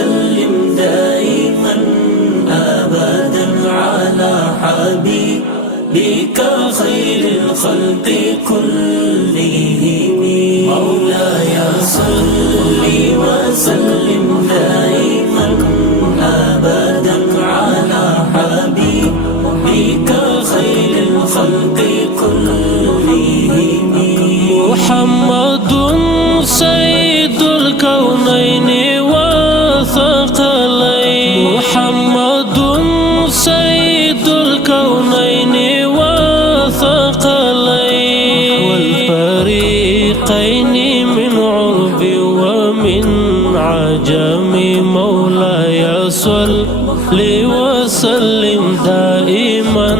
وسلم دائما أبدا على حبيبك خير الخلق كلهم. مولاي صل وسلم دائما أبدا على حبيبك خير الخلق كلهم. محمد سيد الكونين والثقلين، محمد سيد الكونين والثقلين، والفريقين من عرب ومن عجم. مولاي صل وسلم دائما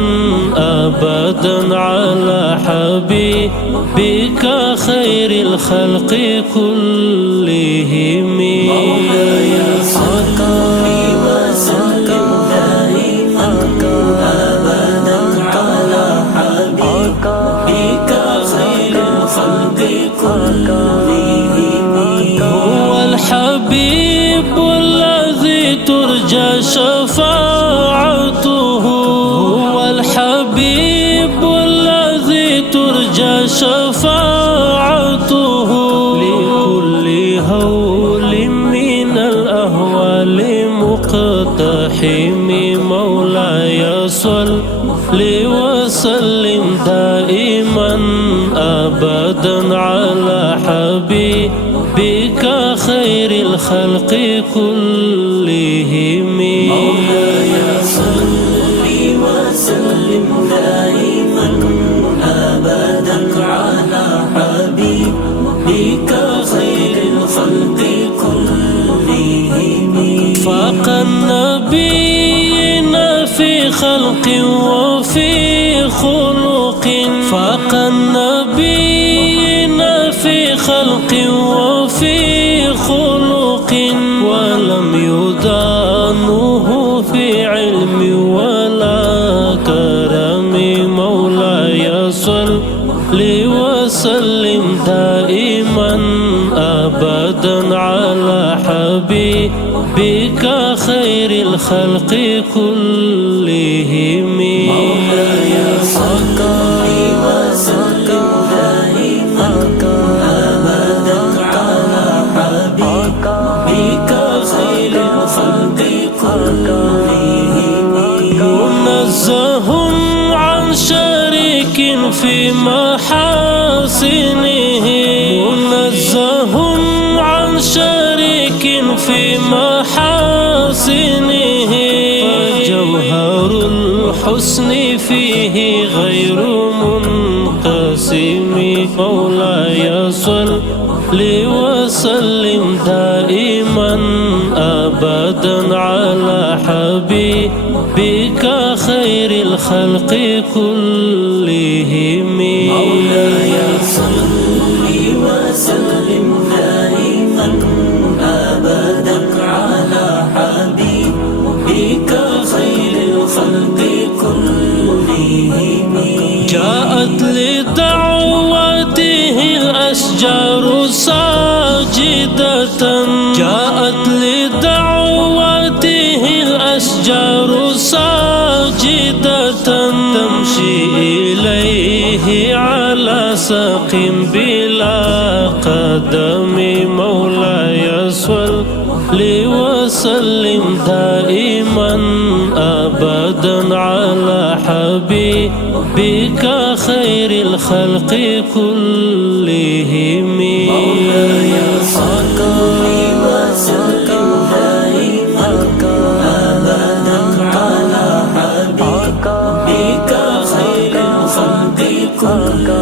أبدا على حبيبك خير الخلق كلهم. مولاي صل وسلم دائما أبدا على حبيبك خير الخلق كلهم. هو الحبيب الذي ترجى شفاعته، هو الحبيب الذي ترجى شفاعته، لكل هول من الأهوال مقتحم. مولاي صل وسلم دائما أبدا على حبيبك خير الخلق كلهم. مولاي صل وسلم دائما أبدا على حبيبك خير الخلق كلهم. فاق النبيين في خلق وفي خلق، فاق النبيين في خلق وفي خلق، ولم يدانوه في علم ولا كرم. مولاي صل وسلم دائما أبدا على حبيبك خير الخلق كلهم. مولاي صل وسلم دائما أبدا على حبيبك خير الخلق كلهم. منزه عن شريك في محاسنه، منزه عن شريك في محاسنه، فجوهر الحسن فيه غير منقسم. مولاي صل وسلم دائما أبدا على حبيبك خير الخلق كلهم. مولاي صل وسلم دائما أبدا على حبيبك خير الخلق كلهم. جاءت لدعوته الأشجار ساجدة، جاءت لدعوته الأشجار ساجدة، تمشي إليه على ساق بلا قدم. مولاي صل وسلم دائما أبدا على حبيبك خير الخلق كلهم. مولاي صل وسلم دائما أبدا على حبيبك خير الخلق كلهم.